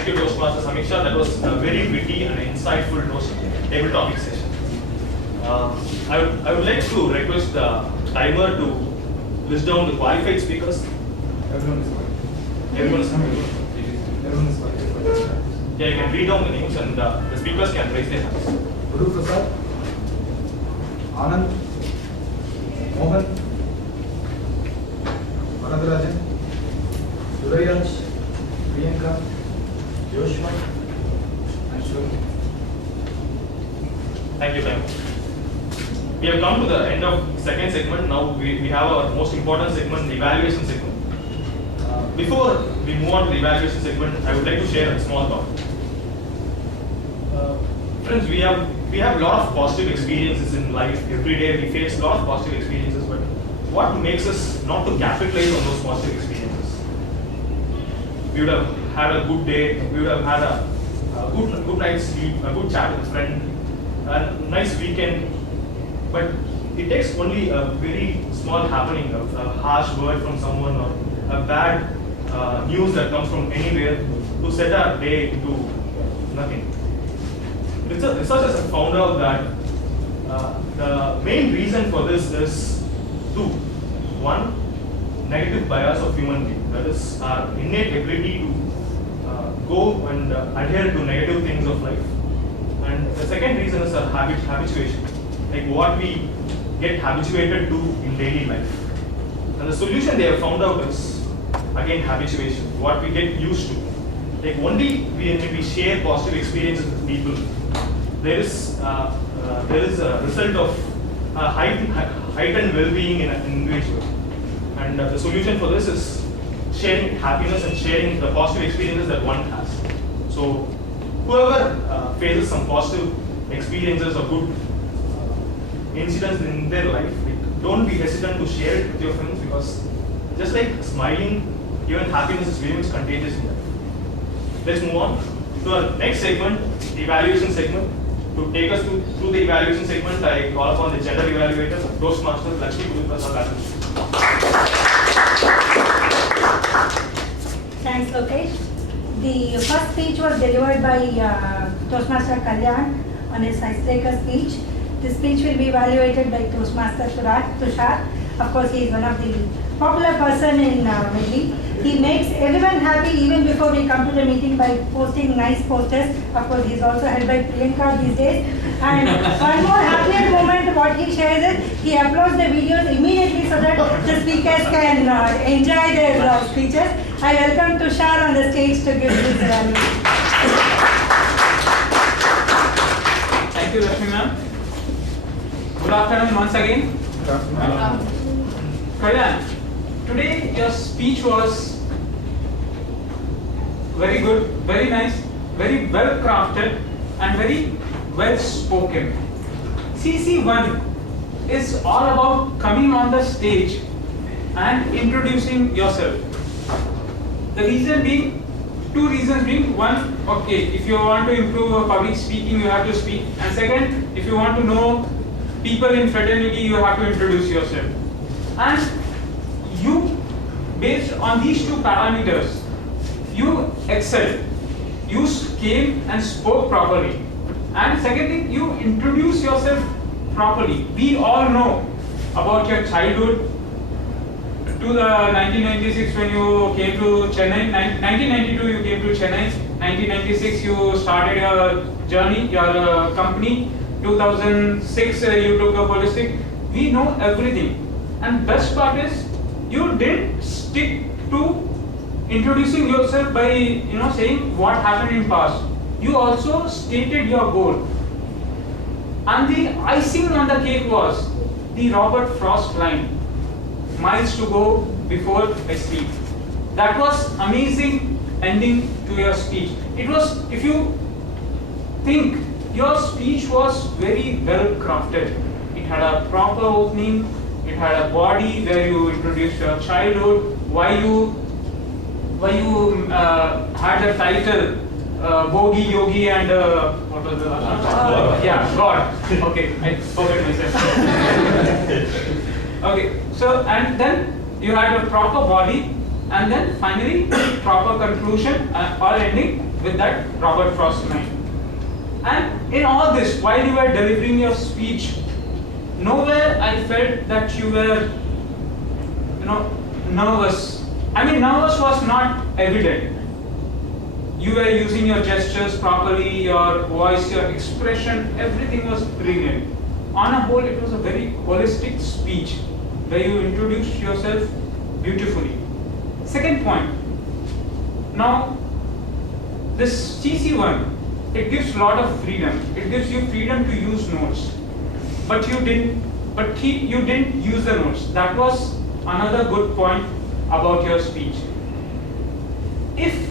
Thank you, Toastmaster Samiksha. That was a very witty and insightful table topic session. I would like to request the timer to list down the qualified speakers. Everyone is qualified. Everyone is Everyone is qualified. Yeah, you can read down the names and the speakers can raise their hands. Guru Prasad, Anand, Mohan, Anandarajan, Durayaj, Priyanka, Yoshma, and Shweta. Thank you, Timer. We have come to the end of second segment. Now we have our most important segment, the evaluation segment. Before we move on to the evaluation segment, I would like to share a small thought. Friends, we have a lot of positive experiences in life. Every day we face a lot of positive experiences, but what makes us not to capitalize on those positive experiences? We would have had a good day, we would have had a good night's sleep, a good chat with a friend, a nice weekend, but it takes only a very small happening, a harsh word from someone or a bad news that comes from anywhere to set our day into nothing. Researchers have found out that the main reason for this is two. One, negative bias of human being. That is our innate ability to go and adhere to negative things of life. And the second reason is our habituation, like what we get habituated to in daily life. And the solution they have found out is again habituation, what we get used to. Like only when we share positive experiences with people, there is a result of heightened well-being in an individual. And the solution for this is sharing happiness and sharing the positive experiences that one has. So whoever faces some positive experiences or good incidents in their life, don't be hesitant to share it with your friends, because just like smiling, even happiness is very much contagious in life. Let's move on to our next segment, the evaluation segment. To take us through the evaluation segment, I call upon the gender evaluator, Toastmaster Lakshmi Guru Prasad. Thanks, Lokesh. The first speech was delivered by Toastmaster Kalyan on his icebreaker speech. This speech will be evaluated by Toastmaster Tushar. Of course, he is one of the popular person in Medley. He makes everyone happy even before we come to the meeting by posting nice posters. Of course, he is also held by Priyanka these days. And one more happier moment, what he shares is he uploads the videos immediately so that the speakers can enjoy their speeches. I welcome Tushar on the stage to give this evaluation. Thank you, Lakshmi ma'am. Good afternoon once again. Kalyan, today your speech was very good, very nice, very well crafted and very well spoken. CC1 is all about coming on the stage and introducing yourself. The reason being, two reasons being, one, okay, if you want to improve public speaking, you have to speak, and second, if you want to know people in fraternity, you have to introduce yourself. And you, based on these two parameters, you excelled. You came and spoke properly. And second thing, you introduce yourself properly. We all know about your childhood to the 1996 when you came to Chennai. 1992 you came to Chennai. 1996 you started your journey, your company. 2006 you took a holistic. We know everything. And best part is, you didn't stick to introducing yourself by saying what happened in past. You also stated your goal. And the icing on the cake was the Robert Frost line, miles to go before I sleep. That was amazing ending to your speech. It was, if you think, your speech was very well crafted. It had a proper opening. It had a body where you introduced your childhood, why you had a title, Bogi, Yogi, and what was the other? Yeah, God. Okay, I forgot myself. Okay, so and then you had a proper body, and then finally proper conclusion or ending. with that Robert Frost line. And in all this, while you were delivering your speech, nowhere I felt that you were, nervous. I mean, nervous was not evident. You were using your gestures properly, your voice, your expression, everything was brilliant. On a whole, it was a very holistic speech where you introduced yourself beautifully. Second point. Now, this CC1, it gives a lot of freedom. It gives you freedom to use notes. But you didn't use the notes. That was another good point about your speech. If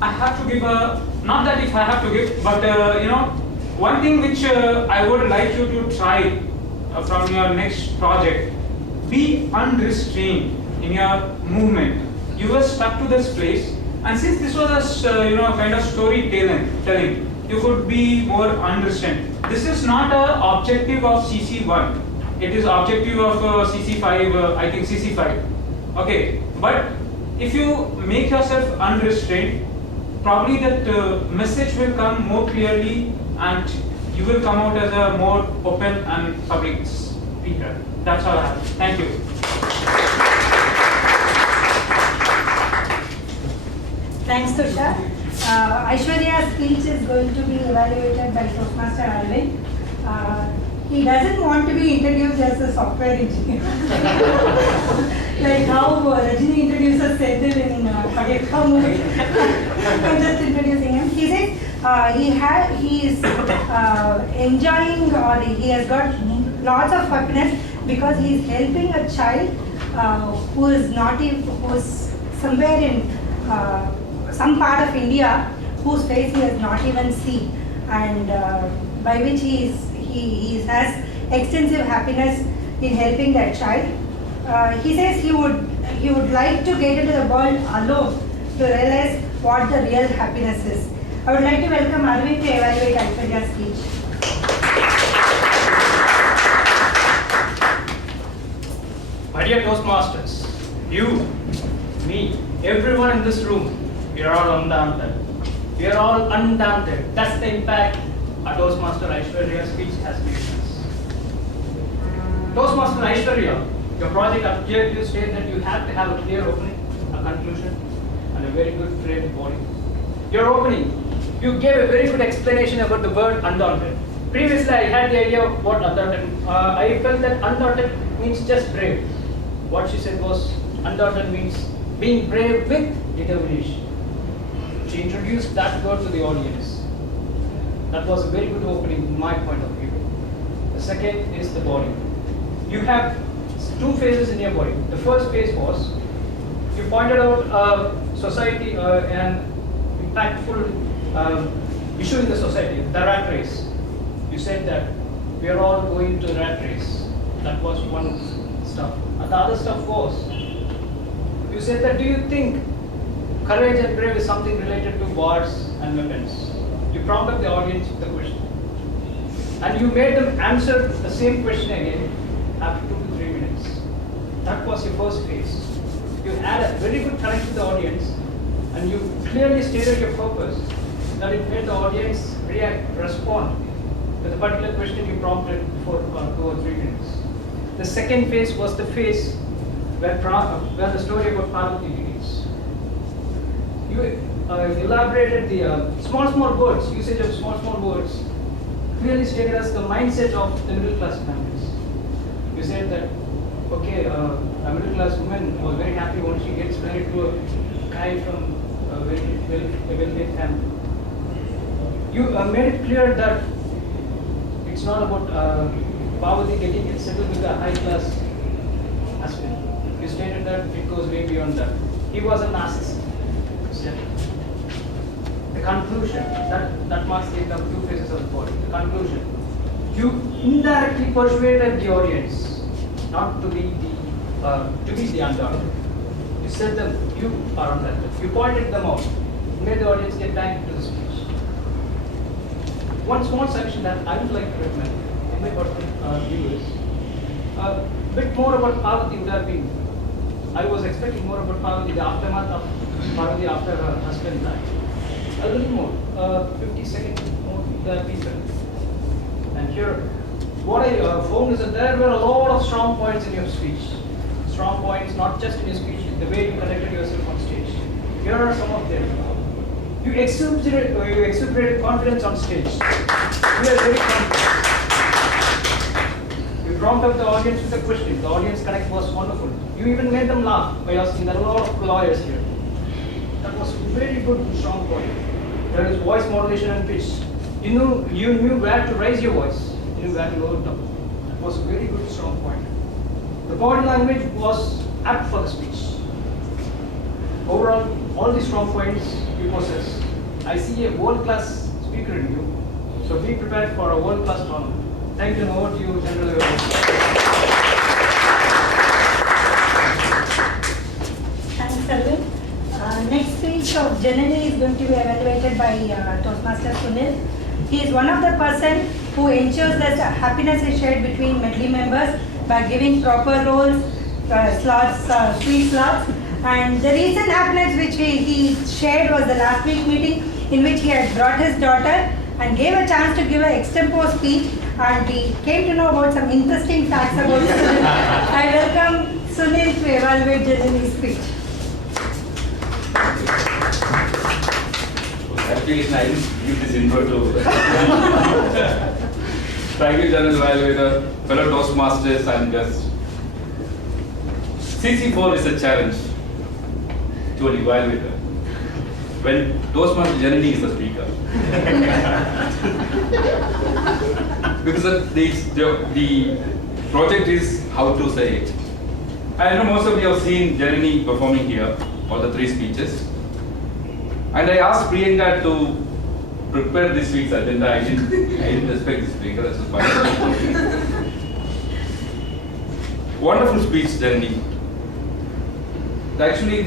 I have to give not that if I have to give, but one thing which I would like you to try from your next project, be unrestrained in your movement. You were stuck to this place, and since this was a kind of storytelling, you could be more unrestrained. This is not a objective of CC1. It is objective of CC5. I think CC5. Okay, but if you make yourself unrestrained, probably that message will come more clearly, and you will come out as a more open and public speaker. That's all I have. Thank you. Thanks, Tushar. Aishwarya's speech is going to be evaluated by Toastmaster Arvind. He doesn't want to be introduced as a software engineer. Like how Rajini introduces Senthil in Kadeka movie. I'm just introducing him. He says he is enjoying, or he has got lots of happiness because he is helping a child who is somewhere in some part of India whose face he has not even seen, and by which he has extensive happiness in helping that child. He says he would like to get into the world alone to realize what the real happiness is. I would like to welcome Arvind to evaluate Aishwarya's speech. My dear Toastmasters, you, me, everyone in this room, we are all undaunted. We are all undaunted. That's the impact a Toastmaster Aishwarya's speech has made us. Toastmaster Aishwarya, your project objectives state that you have to have a clear opening, a conclusion, and a very good framed body. Your opening, you gave a very good explanation about the word undaunted. Previously, I had the idea of what undaunted. I felt that undaunted means just brave. What she said was undaunted means being brave with determination. She introduced that word to the audience. That was a very good opening in my point of view. The second is the body. You have two phases in your body. The first phase was, you pointed out society and impactful issue in the society, the rat race. You said that we are all going to rat race. That was one stuff. And the other stuff was, you said that do you think courage and brave is something related to wars and weapons? You prompted the audience with the question. And you made them answer the same question again after 2 to 3 minutes. That was your first phase. You had a very good connection with the audience, and you clearly stated your purpose, that it made the audience respond to the particular question you prompted for 2 or 3 minutes. The second phase was the phase where the story about Parvati begins. You elaborated the small words, usage of small words, clearly stated as the mindset of the middle class families. You said that, okay, a middle class woman was very happy when she gets married to a guy from a very wealthy family. You made it clear that it's not about Parvati getting settled with a high class husband. You stated that it goes way beyond that. He was a narcissist. The conclusion, that marks the two phases of the body. The conclusion. You indirectly persuaded the audience not to be the undaunted. You said them, you are undaunted. You pointed them out. You made the audience get back into the speech. One small section that I would like to recommend in my personal view is a bit more about Parvati would have been. I was expecting more about Parvati, the aftermath of Parvati after her husband died. A little more, 50 seconds more, that be better. And here, what I found is that there were a lot of strong points in your speech. Strong points, not just in your speech, the way you conducted yourself on stage. Here are some of them. You exuberated confidence on stage. You are very confident. You brought up the audience with a question. The audience connect was wonderful. You even made them laugh by asking. There are a lot of lawyers here. That was very good, strong point. There is voice modulation and pitch. You knew where to raise your voice. You knew where to lower it down. That was a very good, strong point. The body language was apt for the speech. Overall, all these strong points you possess. I see a world-class speaker in you. So be prepared for a world-class tournament. Thank you, and over to you, General. Thanks, Arvind. Next speech of Janani is going to be evaluated by Toastmaster Sunil. He is one of the person who ensures that happiness is shared between medley members by giving proper roles, slots, free slots. And the recent happiness which he shared was the last week meeting in which he had brought his daughter and gave a chance to give an extempore speech, and we came to know about some interesting facts about Sunil. I welcome Sunil to evaluate Janani's speech. That feels nice. Give this intro to. Thank you, General Evaluator, fellow Toastmasters and guests. CC4 is a challenge to an evaluator when Toastmaster Janani is the speaker. Because the project is how to say it. I know most of you have seen Janani performing here, all the 3 speeches. And I asked Priyanka to prepare this week's agenda. I didn't respect this speaker, that's fine. Wonderful speech, Janani. Actually,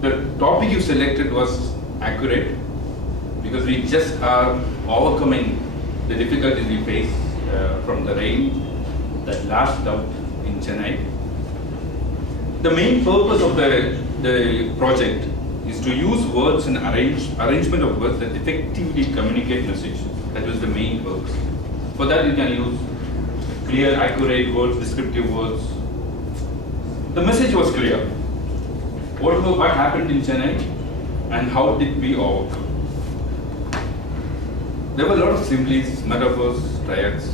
the topic you selected was accurate because we just are overcoming the difficulties we face from the rain that lashed out in Chennai. The main purpose of the project is to use words and arrangement of words that effectively communicate message. That was the main purpose. For that you can use clear, accurate words, descriptive words. The message was clear. What happened in Chennai and how did we overcome? There were a lot of similes, metaphors, triads.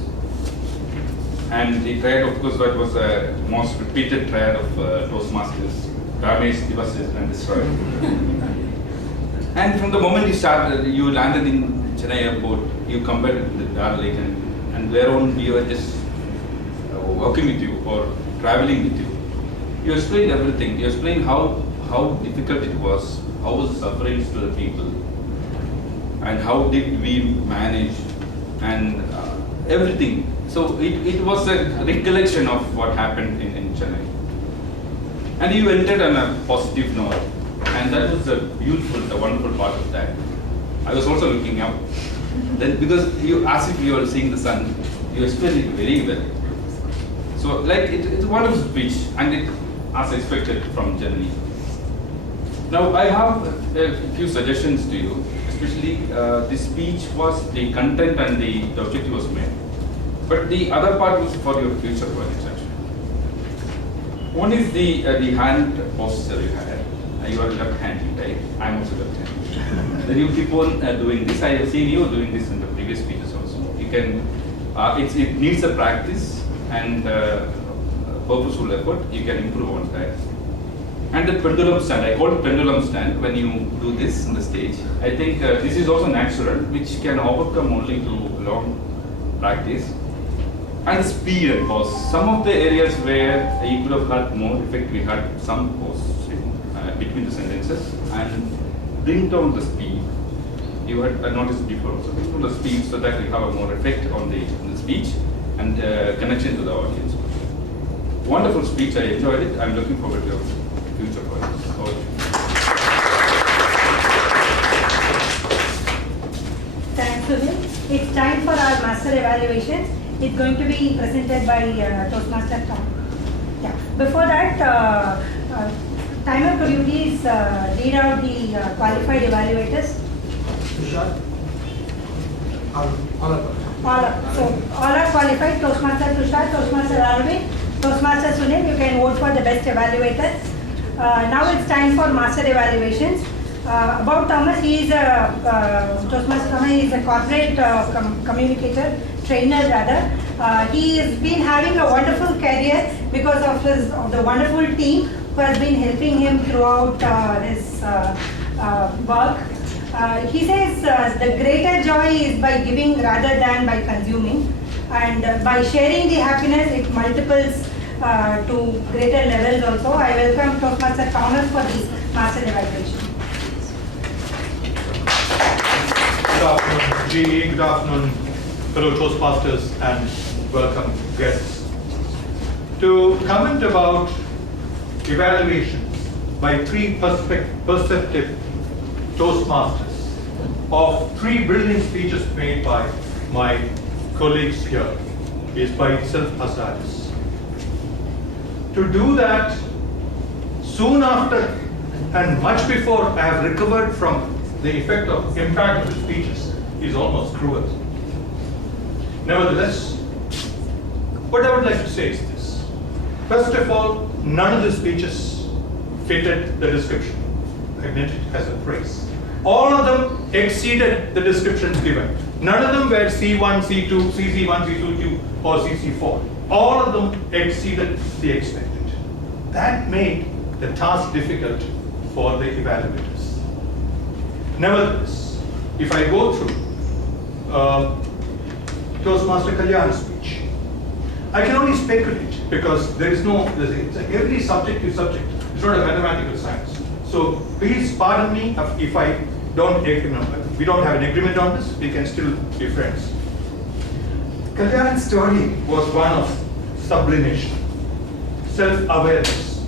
And the triad, of course, that was the most repeated triad of Toastmasters. Damage, devastate, and destroy. And from the moment you landed in Chennai airport, you compared it with Dal Lake and whereon we were just working with you or traveling with you. You explained everything. You explained how difficult it was, how was the sufferings to the people, and how did we manage, and everything. So it was a recollection of what happened in Chennai. And you ended on a positive note, and that was the wonderful part of that. I was also looking up, then because you, as if you were seeing the sun, you explained it very well. So like it's a wonderful speech, and it as expected from Janani. Now I have a few suggestions to you, especially this speech was the content and the objective was made, but the other part was for your future projects actually. One is the hand posture you had. You are left-handed, right? I'm also left-handed. Then you keep on doing this. I have seen you doing this in the previous speeches also. You can. It needs a practice and purposeful effort. You can improve on that. And the pendulum stand. I call it pendulum stand when you do this on the stage. I think this is also natural, which can overcome only through long practice. And speed and pause. Some of the areas where you could have had more effect, we had some pause between the sentences and bring down the speed. You had noticed before also, bring down the speed so that you have a more effect on the speech and connection to the audience. Wonderful speech, I enjoyed it. I'm looking forward to your future projects. Thanks, Sunil. It's time for our master evaluations. It's going to be presented by Toastmaster Tom. Yeah. Before that, timer, could you please read out the qualified evaluators. Tushar. All are All are qualified. Toastmaster Tushar, Toastmaster Arvind, Toastmaster Sunil. You can vote for the best evaluators. Now it's time for master evaluations. About Thomas, he is a Toastmaster Thomas. He is a corporate communicator, trainer rather. He has been having a wonderful career because of the wonderful team who has been helping him throughout his work. He says the greater joy is by giving rather than by consuming, and by sharing the happiness it multiples to greater levels also. I welcome Toastmaster Thomas for the master evaluation. Good afternoon, GE. Good afternoon, fellow Toastmasters and welcome guests. To comment about evaluations by three perceptive Toastmasters of 3 brilliant speeches made by my colleagues here is by itself hazardous. To do that soon after and much before I have recovered from the impact of the speeches is almost cruel. Nevertheless, what I would like to say is this. First of all, none of the speeches fitted the description. I meant it as a praise. All of them exceeded the descriptions given. None of them were C1, C2, CC1, CC2, or CC4. All of them exceeded the expected. That made the task difficult for the evaluators. Nevertheless, if I go through Toastmaster Kalyan's speech, I can only speculate because every subject is subject. It's not a mathematical science. So please pardon me if I don't, we don't have an agreement on this, we can still be friends. Kalyan's story was one of sublimation, self-awareness,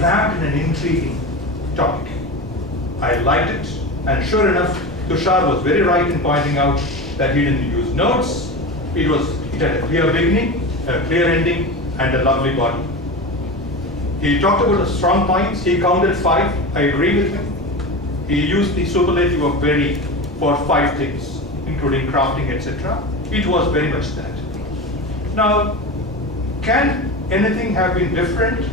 wrapped in an intriguing topic. I liked it, and sure enough, Tushar was very right in pointing out that he didn't use notes. It had a clear beginning, a clear ending, and a lovely body. He talked about the strong points. He counted 5. I agree with him. He used the superlative of very for 5 things, including crafting, etc. It was very much that. Now, can anything have been different?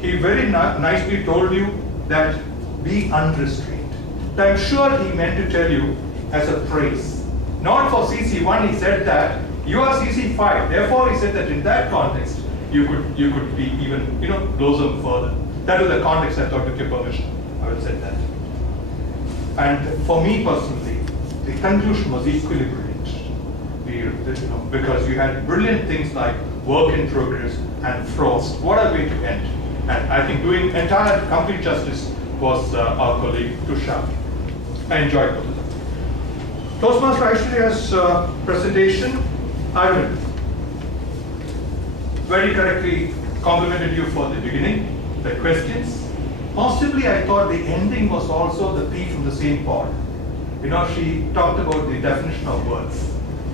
He very nicely told you that be unrestrained. I'm sure he meant to tell you as a praise. Not for CC1, he said that you are CC5. Therefore, he said that in that context, you could be even, blossom further. That was the context I thought, with your permission, I would say that. And for me personally, the conclusion was equally brilliant. Because you had brilliant things like work in progress and frost. What a way to end. And I think doing entire complete justice was our colleague Tushar. I enjoyed both of them. Toastmaster Aishwarya's presentation, Arvind very correctly complimented you for the beginning, the questions. Possibly I thought the ending was also the pea from the same pod. She talked about the definition of words.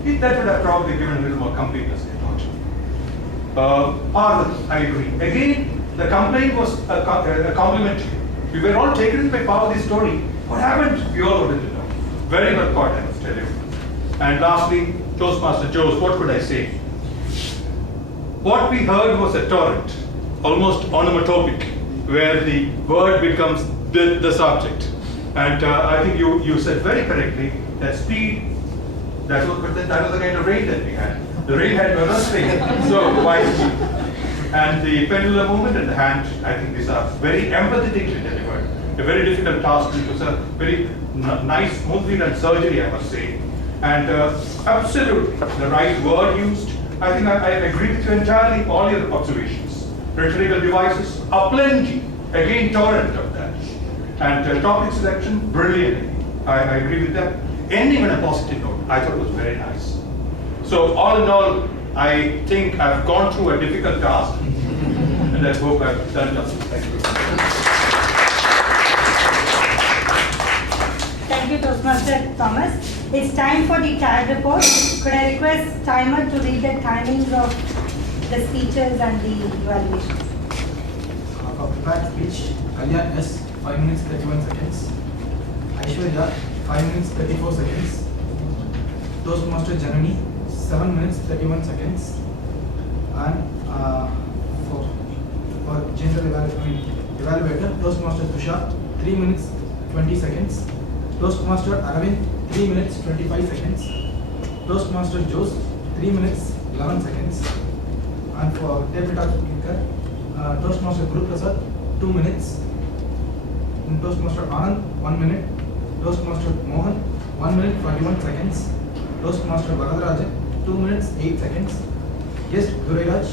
That would have probably given a little more completeness, I thought. Arvind, I agree. Again, the complaint was a compliment to you. We were all taken by power of this story. What happened? We all wanted to know. Very well caught, I must tell you. And lastly, Toastmaster Jose, what could I say? What we heard was a torrent, almost onomatopic, where the word becomes the subject. And I think you said very correctly that speed, that was the kind of rain that we had. The rain had no rain, so why speed? And the pendular movement and the hand, I think these are very empathetically delivered. A very difficult task. It was a very nice, smoothly done surgery, I must say. And absolutely, the right word used. I think I agree with you entirely, all your observations. Rhetorical devices, aplenty, again torrent of that. And topic selection, brilliantly. I agree with that. Ending on a positive note, I thought was very nice. So all in all, I think I've gone through a difficult task, and I hope I've done justice. Thank you. Thank you, Toastmaster Thomas. It's time for the tag report. Could I request timer to read the timings of the speeches and the evaluations? For prepared speech, Kalyan S. 5 minutes 31 seconds. Aishwarya, 5 minutes 34 seconds. Toastmaster Janani, 7 minutes 31 seconds. And for general evaluator, Toastmaster Tushar, 3 minutes 20 seconds. Toastmaster Aravind, 3 minutes 25 seconds. Toastmaster Jose, 3 minutes 11 seconds. And for tabletop speaker, Toastmaster Guru Prasad, 2 minutes. And Toastmaster Anand, 1 minute. Toastmaster Mohan, 1 minute 41 seconds. Toastmaster Varadarajan, 2 minutes 8 seconds. Guest Durelaj,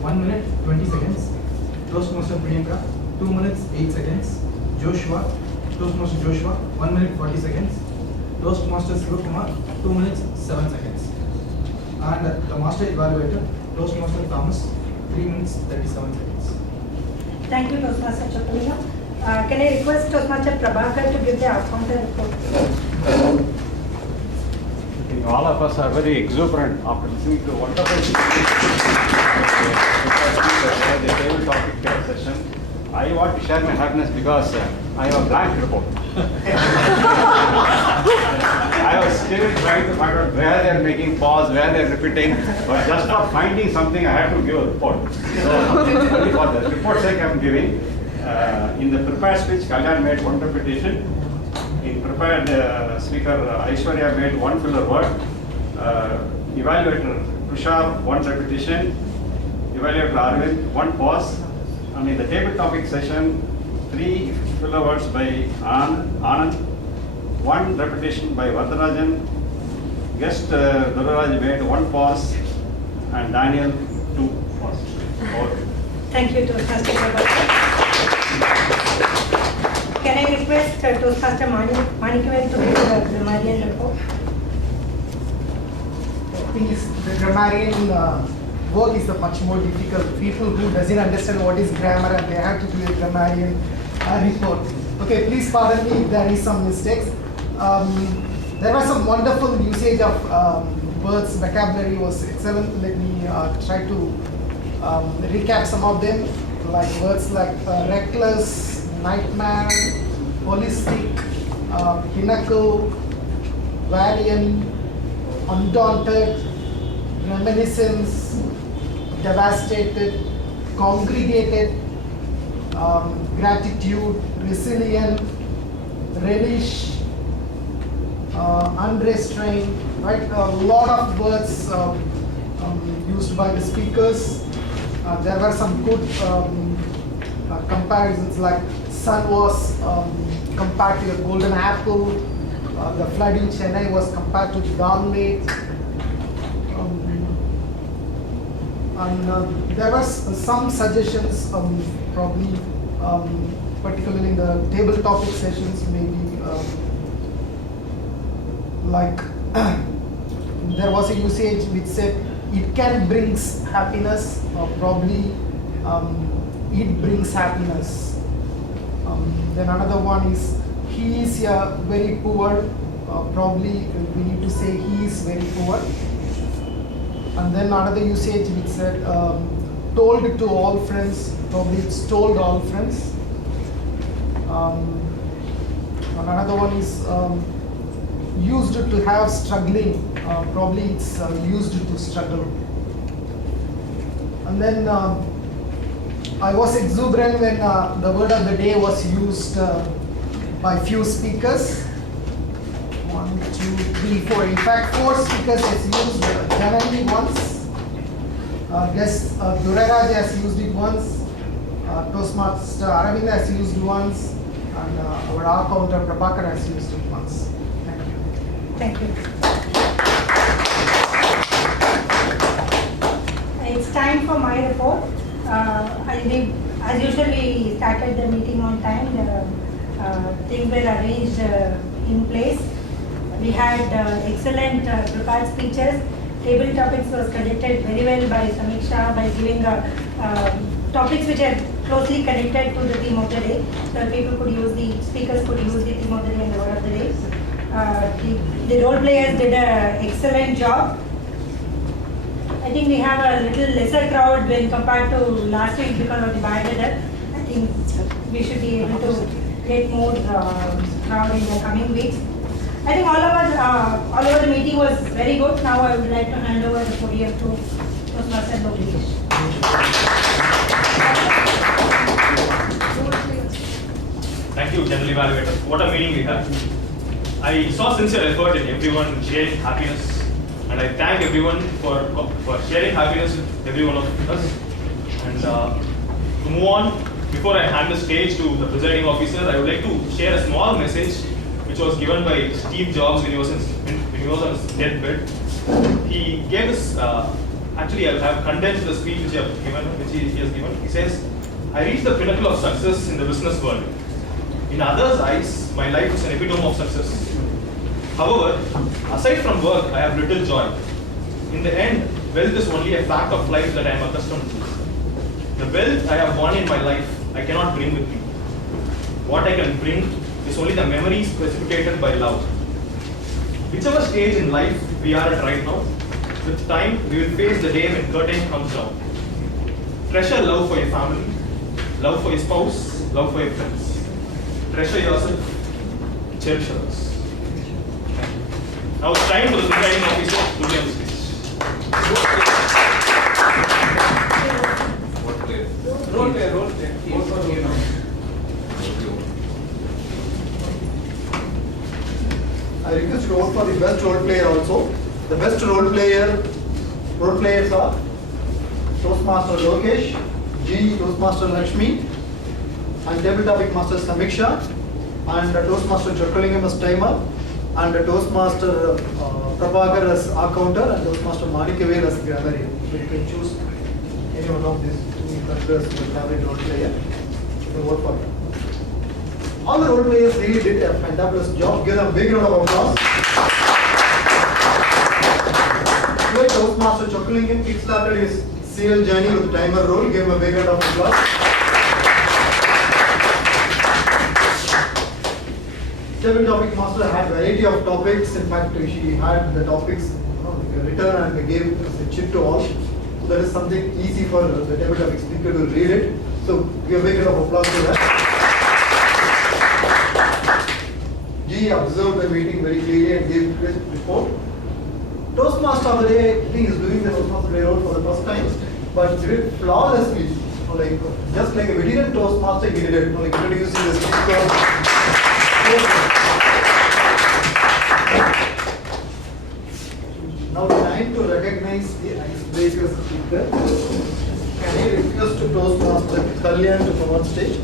1 minute 20 seconds. Toastmaster Priyanka, 2 minutes 8 seconds. Toastmaster Joshua, 1 minute 40 seconds. Toastmaster Sivakumar, 2 minutes 7 seconds. And the master evaluator, Toastmaster Thomas, 3 minutes 37 seconds. Thank you, Toastmaster Chaturanga. Can I request Toastmaster Prabhakar to give the outcome report? I think all of us are very exuberant after listening to wonderful the table topic session. I want to share my happiness because I have a blank report. I was still trying to find out where they are making pause, where they are repeating, but just for finding something I have to give a report. So only for the report sake I am giving. In the prepared speech, Kalyan made one repetition. In prepared speaker, Aishwarya made one filler word. Evaluator Tushar, one repetition. Evaluator Arvind, one pause. And in the table topic session, 3 filler words by Anand, 1 repetition by Varadarajan. Guest Duraraj made 1 pause, and Daniel 2 pause. Over. Thank you, Toastmaster Prabhakar. Can I request Toastmaster Manikavel to give the grammarian report? I think the grammarian work is much more difficult. People who doesn't understand what is grammar and they have to do a grammarian report. Okay, please pardon me if there is some mistakes. There was some wonderful usage of words, vocabulary was excellent. Let me try to recap some of them, like words like reckless, nightmare, holistic, pinnacle, valiant, undaunted, reminiscence, devastated, congregated, gratitude, resilient, relish, unrestrained, right? A lot of words used by the speakers. There were some good comparisons, like sun was compared to a golden apple, the flood in Chennai was compared to the Dal Lake. And there was some suggestions, probably particularly in the table topic sessions, maybe like there was a usage which said it can brings happiness, or probably it brings happiness. Then another one is he is very poor, probably we need to say he is very poor. And then another usage which said told to all friends, probably it's told all friends. And another one is used to have struggling, probably it's used to struggle. And then I was exuberant when the word of the day was used by few speakers. 1, 2, 3, 4. In fact, 4 speakers has used Janani once. Guest Duraraj has used it once. Toastmaster Aravind has used it once. And our R-counter Prabhakar has used it once. Thank you. Thank you. It's time for my report. As usual, we started the meeting on time. The things were arranged in place. We had excellent prepared speeches. Table topics was conducted very well by Samiksha by giving topics which are closely connected to the theme of the day. So people could use speakers could use the theme of the day and the word of the day. The role players did an excellent job. I think we have a little lesser crowd when compared to last week because of the bad weather. I think we should be able to create more crowd in the coming weeks. I think all over the meeting was very good. Now I would like to hand over the podium to Toastmaster Lokesh. Thank you, General Evaluator. What a meeting we had. I saw sincere effort in everyone sharing happiness, and I thank everyone for sharing happiness with every one of us. And to move on, before I hand the stage to the presiding officer, I would like to share a small message which was given by Steve Jobs when he was on his deathbed. He gave us, actually I have condensed the speech which he has given. He says, I reached the pinnacle of success in the business world. In others' eyes, my life is an epitome of success. However, aside from work, I have little joy. In the end, wealth is only a fact of life that I am accustomed to. The wealth I have won in my life, I cannot bring with me. What I can bring is only the memories precipitated by love. Whichever stage in life we are at right now, with time we will face the day when curtain comes down. Treasure love for your family, love for your spouse, love for your friends. Treasure yourself, cherish others. Now it's time for the presiding officer to be on the stage. Role play. I request to vote for the best role player also. The best role players are Toastmaster Lokesh, G Toastmaster Lakshmi, and Table Topic Master Samiksha, and Toastmaster Chokkalingam as timer, and Toastmaster Prabhakar as accounter, and Toastmaster Manikavel as grammarian. So you can choose any one of these two considers the favorite role player. You can vote for them. All the role players really did a fantabulous job. Give them a big round of applause. Today, Toastmaster Chokkalingam kickstarted his serial journey with the timer role. Give him a big round of applause. Table Topic Master had variety of topics. In fact, she had the topics written and gave a chip to all. So that is something easy for the Table Topic speaker to read it. So give a big round of applause to that. He observed the meeting very clearly and gave a crisp report. Toastmaster of the day, I think, is doing the Toastmaster day role for the first time, but he did it flawlessly. Like just like a veteran Toastmaster, he did it. Like introducing the speaker. Now time to recognize the icebreaker speaker. Can I request to Toastmaster Kalyan to come on stage?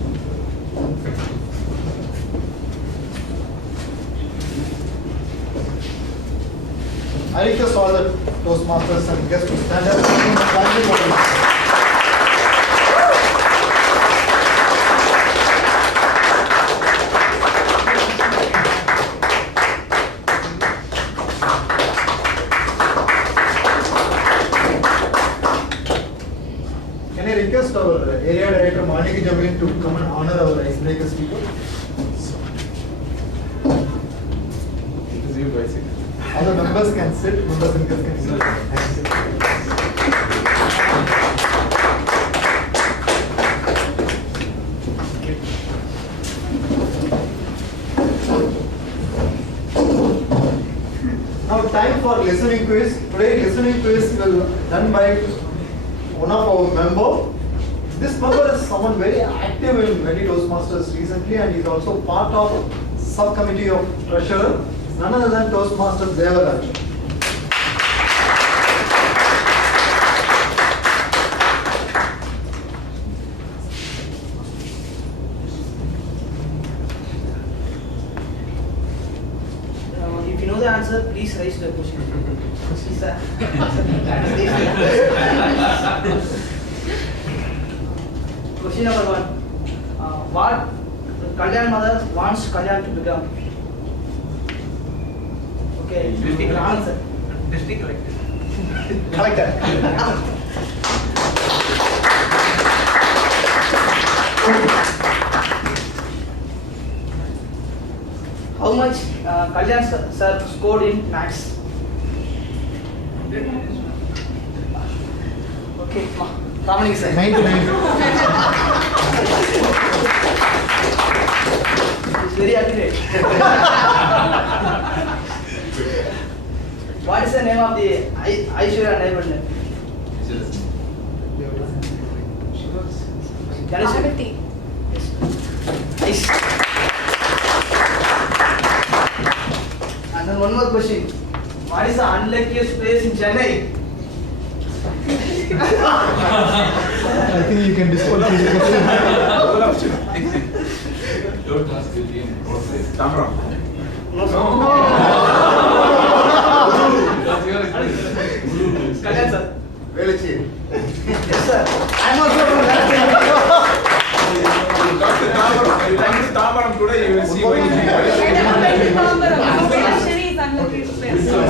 I request all the Toastmasters and guests to stand up. Can I request our area director Maniki Jameen to come and honor our icebreaker speaker? Other members can sit, members and guests can sit. Now time for listening quiz. Today listening quiz will done by one of our member. This member is someone very active in many Toastmasters recently, and is also part of subcommittee of treasurer. None other than Toastmaster Devaraj. If you know the answer, please raise the question. Question number 1. What Kalyan mother wants Kalyan to become? Okay, district answer. District collector. Collector. How much Kalyan sir scored in maths? Okay, Ramani sir. 9 to 9. It's very accurate. What is the name of the Aishwarya neighborhood? Ganesh? Agati. Nice. And then one more question. What is the unluckiest place in Chennai? I think you can dispose of this question. Don't ask William. Tamram. No. That's your experience. Kalyan sir. Velachi. Yes sir. I'm also from that. Thank you, Tamram. Today you will see why he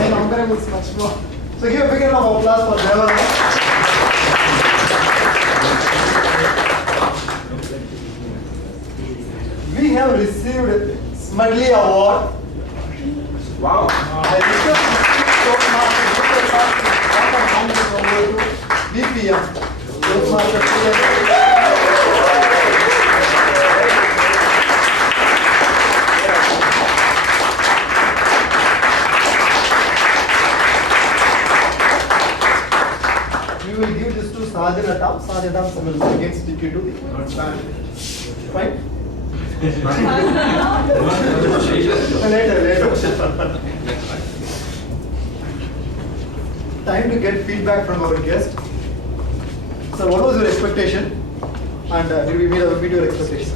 And Ambaram is much more. So give a big round of applause for Devan. We have received Smedley Award. Wow. I request Toastmaster BPM. Toastmaster We will give this to Sergeant at top. Sergeant at top will again stick it to the fine. Later. Time to get feedback from our guest. So, what was your expectation? And did we meet your expectation?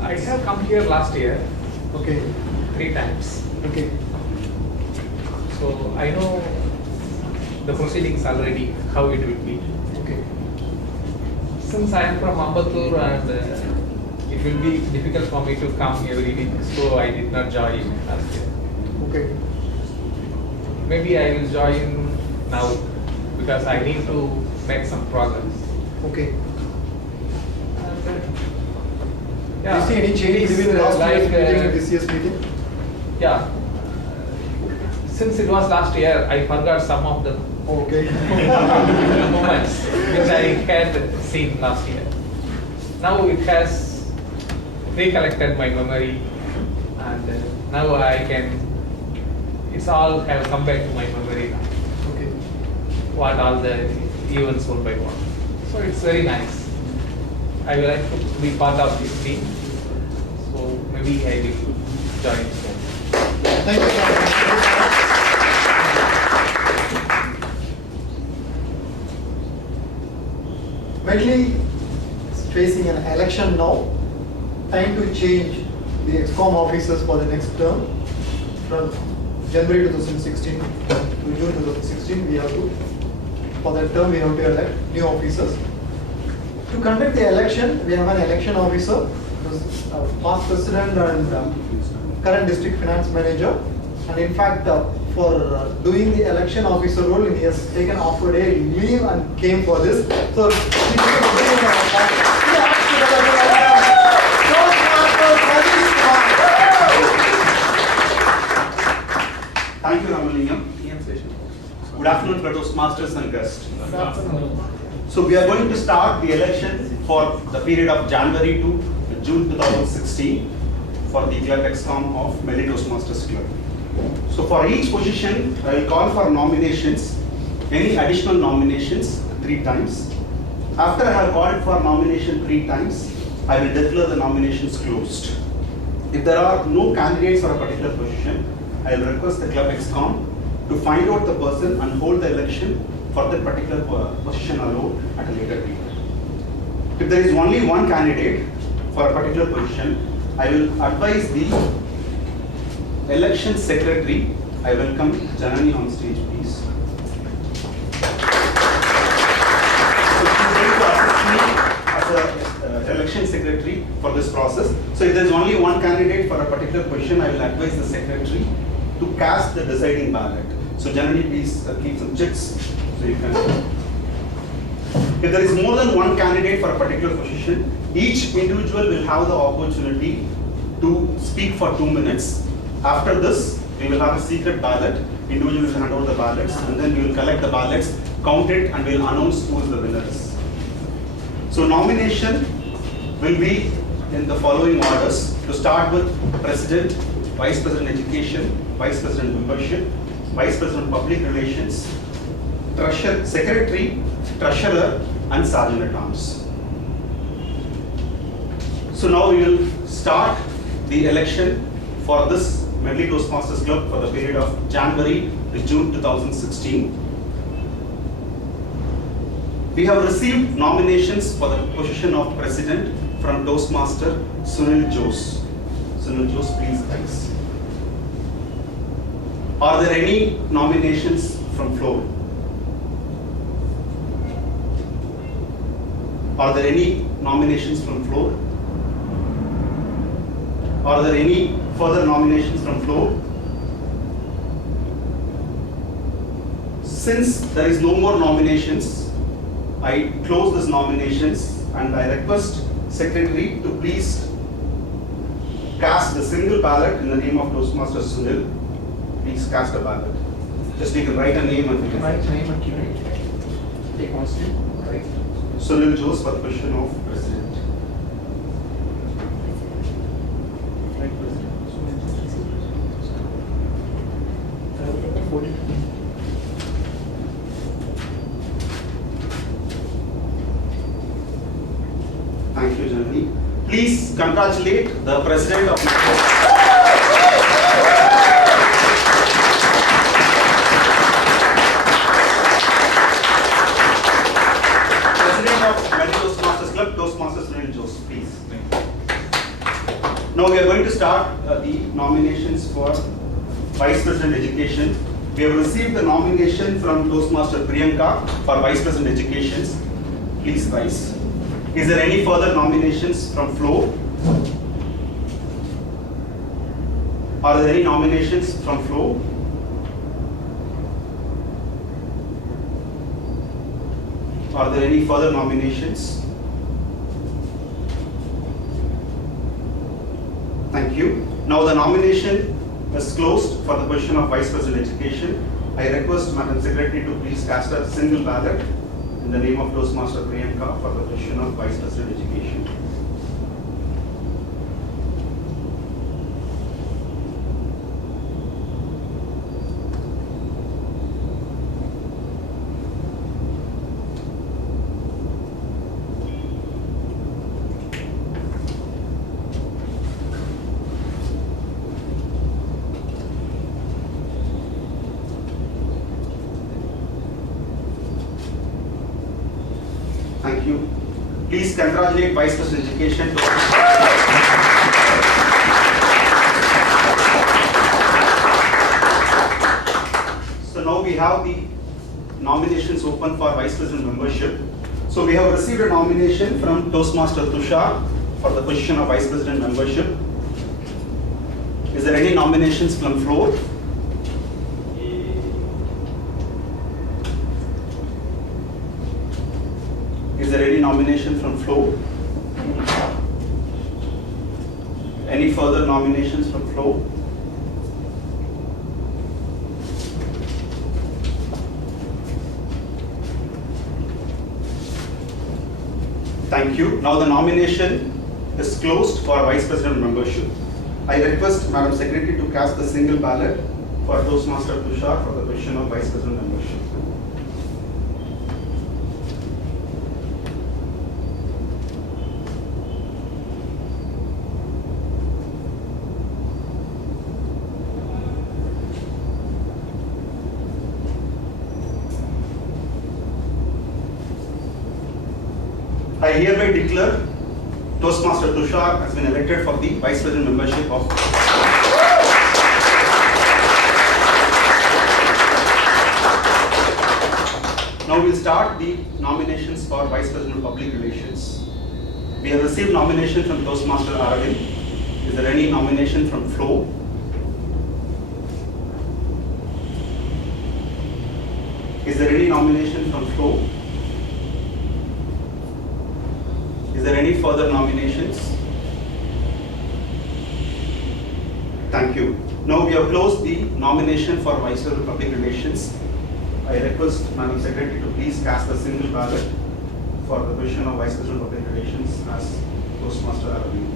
I have come here last year Okay. 3 times. Okay. So I know the proceedings already, how it will be. Okay. Since I am from Ambattur and it will be difficult for me to come every week, so I did not join last year. Okay. Maybe I will join now because I need to make some progress. Okay. And, Do you see any change it is, between the last year's like, meeting and this year's meeting? Yeah. Since it was last year, I forgot some of the Okay. moments which I had seen last year. Now it has recollected my memory, and now I can. It's all have come back to my memory now. Okay. What all the events one by one. So it's very nice. I would like to be part of this team. So maybe I will join soon. Thank you, Sergeant. Medley is facing an election now. Time to change the EXCOM officers for the next term. From January 2016 to June 2016, we have to, for that term, we have to elect new officers. To conduct the election, we have an election officer, who's past president and current district finance manager. And in fact, for doing the election officer role, he has taken off a day leave and came for this. So, Thank you, Ramalingam. Good afternoon, Toastmasters and guests. So we are going to start the election for the period of January to June 2016 for the Club EXCOM of Medley Toastmasters Club. So for each position, I will call for nominations, any additional nominations 3 times. After I have called for nomination 3 times, I will declare the nominations closed. If there are no candidates for a particular position, I will request the Club EXCOM to find out the person and hold the election for that particular position alone at a later date. If there is only one candidate for a particular position, I will advise the election secretary. I welcome Janani on stage, please. So she is going to assist me as an election secretary for this process. So if there is only one candidate for a particular position, I will advise the secretary to cast the deciding ballot. So Janani, please keep some checks so you can. If there is more than one candidate for a particular position, each individual will have the opportunity to speak for 2 minutes. After this, we will have a secret ballot. Individual will hand over the ballots, and then we will collect the ballots, count it, and we will announce who is the winners. So nomination will be in the following orders. To start with, President, Vice President Education, Vice President Membership, Vice President Public Relations, Treasurer, Secretary, Treasurer, and Sergeant at Arms. So now we will start the election for this Medley Toastmasters Club for the period of January to June 2016. We have received nominations for the position of President from Toastmaster Sunil Jose. Sunil Jose, please rise. Are there any nominations from floor? Are there any nominations from floor? Are there any further nominations from floor? Since there is no more nominations, I close these nominations and I request Secretary to please cast the single ballot in the name of Toastmaster Sunil. Please cast a ballot. Just you can write a name and Right name and curate. Take one step. Right. Sunil Jose for the position of President. Right, President. Thank you, Janani. Please congratulate the President of Toastmasters Club, Toastmasters Sunil Jose, please. Now we are going to start the nominations for Vice President Education. We have received the nomination from Toastmaster Priyanka for Vice President Education. Please rise. Is there any further nominations from floor? Are there any nominations from floor? Are there any further nominations? Thank you. Now the nomination is closed for the position of Vice President Education. I request Madam Secretary to please cast a single ballot in the name of Toastmaster Priyanka for the position of Vice President Education. Thank you. Please congratulate Vice President Education. So now we have the nominations open for Vice President membership. So we have received a nomination from Toastmaster Tushar for the position of Vice President membership. Is there any nominations from floor? Is there any nomination from floor? Any further nominations from floor? Thank you. Now the nomination is closed for Vice President membership. I request Madam Secretary to cast the single ballot for Toastmaster Tushar for the position of Vice President membership. I hereby declare Toastmaster Tushar has been elected for the Vice President membership of. Now we'll start the nominations for Vice President Public Relations. We have received nomination from Toastmaster Aravind. Is there any nomination from floor? Is there any nomination from floor? Is there any further nominations? Thank you. Now we have closed the nomination for Vice President Public Relations. I request Madam Secretary to please cast a single ballot for the position of Vice President Public Relations as Toastmaster Aravind.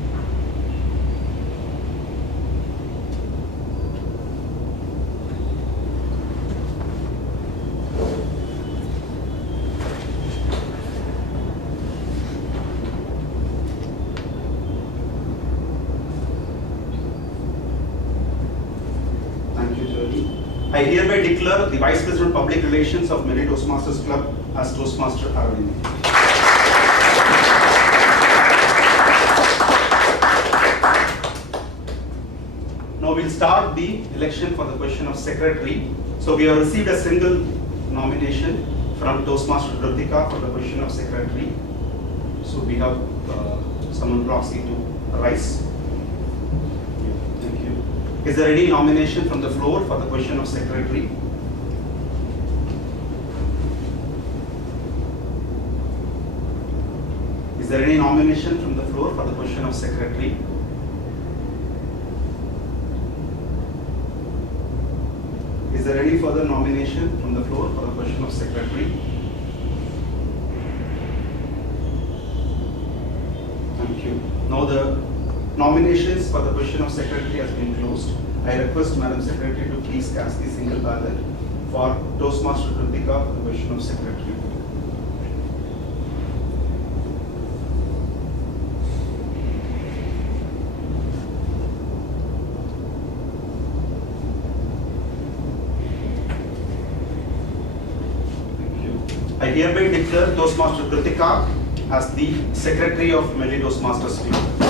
Thank you, Jyoti. I hereby declare the Vice President Public Relations of Mary Toastmasters Club as Toastmaster Aravind. Now we'll start the election for the position of Secretary. So we have received a single nomination from Toastmaster Kritika for the position of Secretary. So we have someone proxy to rise. Thank you. Is there any nomination from the floor for the position of Secretary? Is there any nomination from the floor for the position of Secretary? Is there any further nomination from the floor for the position of Secretary? Thank you. Now the nominations for the position of Secretary has been closed. I request Madam Secretary to please cast the single ballot for Toastmaster Kritika for the position of Secretary. I hereby declare Toastmaster Kritika as the Secretary of Melody Toastmasters Club.